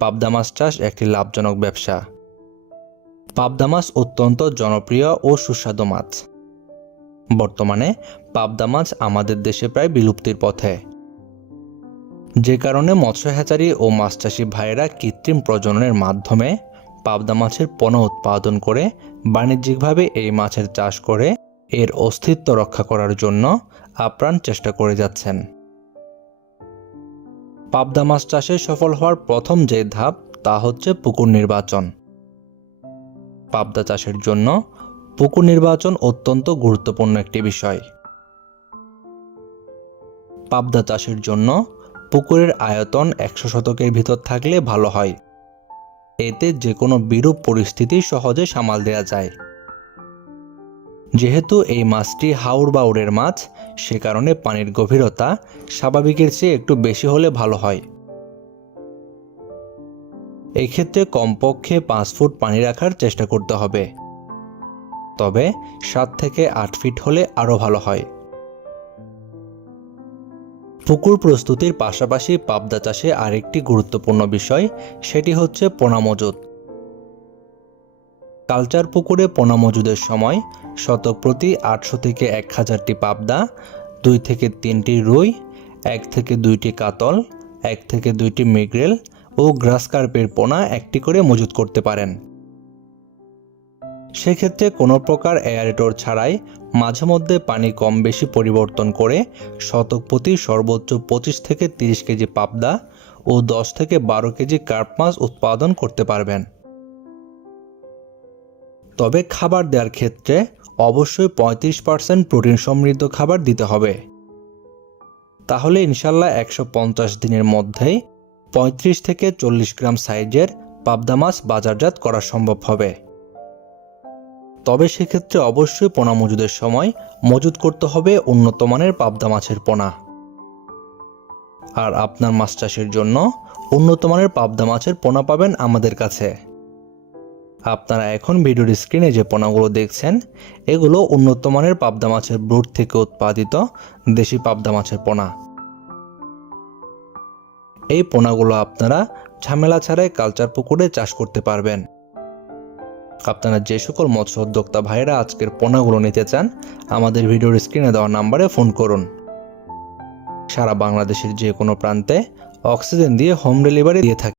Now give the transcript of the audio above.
পাবদা মাছ চাষ একটি লাভজনক ব্যবসা। পাবদা মাছ অত্যন্ত জনপ্রিয় ও সুস্বাদু মাছ। বর্তমানে পাবদা মাছ আমাদের দেশে প্রায় বিলুপ্তির পথে, যে কারণে মৎস্য হ্যাচারী ও মাছ চাষি ভাইয়েরা কৃত্রিম প্রজননের মাধ্যমে পাবদা মাছের পোনা উৎপাদন করে বাণিজ্যিকভাবে এই মাছের চাষ করে এর অস্তিত্ব রক্ষা করার জন্য আপ্রাণ চেষ্টা করে যাচ্ছেন। পাবদা মাছ চাষে সফল হওয়ার প্রথম যে ধাপ তা হচ্ছে পুকুর নির্বাচন। পাবদা চাষের জন্য পুকুর নির্বাচন অত্যন্ত গুরুত্বপূর্ণ একটি বিষয়। পাবদা চাষের জন্য পুকুরের আয়তন 100 শতকের ভিতর থাকলে ভালো হয়। এতে যে কোনো বিরূপ পরিস্থিতি সহজে সামাল দেওয়া যায়। যেহেতু এই মাছটি হাওর বা উড়ের মাছ, সে কারণে পানির গভীরতা স্বাভাবিকের চেয়ে একটু বেশি হলে ভালো হয়। এই ক্ষেত্রে কমপক্ষে 5 ফুট পানি রাখার চেষ্টা করতে হবে, তবে 7 থেকে 8 ফিট হলে আরও ভালো হয়। পুকুর প্রস্তুতির পাশাপাশি পাবদা চাষে আরেকটি গুরুত্বপূর্ণ বিষয়, সেটি হচ্ছে পোনা মজুত। কালচার পুকুরে পোনা মজুদের সময় শতক প্রতি 800 থেকে 1000টি পাবদা, 2 থেকে 3টি রুই, 1 থেকে 2টি কাতল, 1 থেকে 2টি মৃগেল ও গ্রাস কার্পের পোনা একটি করে মজুত করতে পারেন। সেক্ষেত্রে কোনো প্রকার এয়ারেটর ছাড়াই মাঝে মধ্যে পানি কম বেশি পরিবর্তন করে শতক প্রতি সর্বোচ্চ 25 থেকে 30 কেজি পাবদা ও 10 থেকে 12 কেজি কার্প মাছ উৎপাদন করতে পারবেন। তবে খাবার দেওয়ার ক্ষেত্রে অবশ্যই 35% প্রোটিন সমৃদ্ধ খাবার দিতে হবে। তাহলে ইনশাল্লাহ 150 দিনের মধ্যেই 35 থেকে 40 গ্রাম সাইজের পাবদা মাছ বাজারজাত করা সম্ভব হবে। তবে সেক্ষেত্রে অবশ্যই পোনা মজুদের সময় মজুত করতে হবে উন্নত মানের পাবদা মাছের পোনা। আর আপনার মাছ চাষের জন্য উন্নত মানের পাবদা মাছের পোনা পাবেন আমাদের কাছে। আপনারা এখন ভিডিওর স্ক্রিনে যে পোনাগুলো দেখছেন, এগুলো উন্নত মানের পাবদা মাছের ব্রুড থেকে উৎপাদিত দেশি পাবদা মাছের পোনা। এই পোনাগুলো আপনারা ঝামেলা ছাড়াই কালচার পুকুরে চাষ করতে পারবেন। আপনারা যে সকল মৎস্য উদ্যোক্তা ভাইয়েরা আজকের পোনাগুলো নিতে চান, আমাদের ভিডিওর স্ক্রিনে দেওয়া নাম্বারে ফোন করুন। সারা বাংলাদেশের যে কোনো প্রান্তে অক্সিজেন দিয়ে হোম ডেলিভারি দিয়ে থাকি।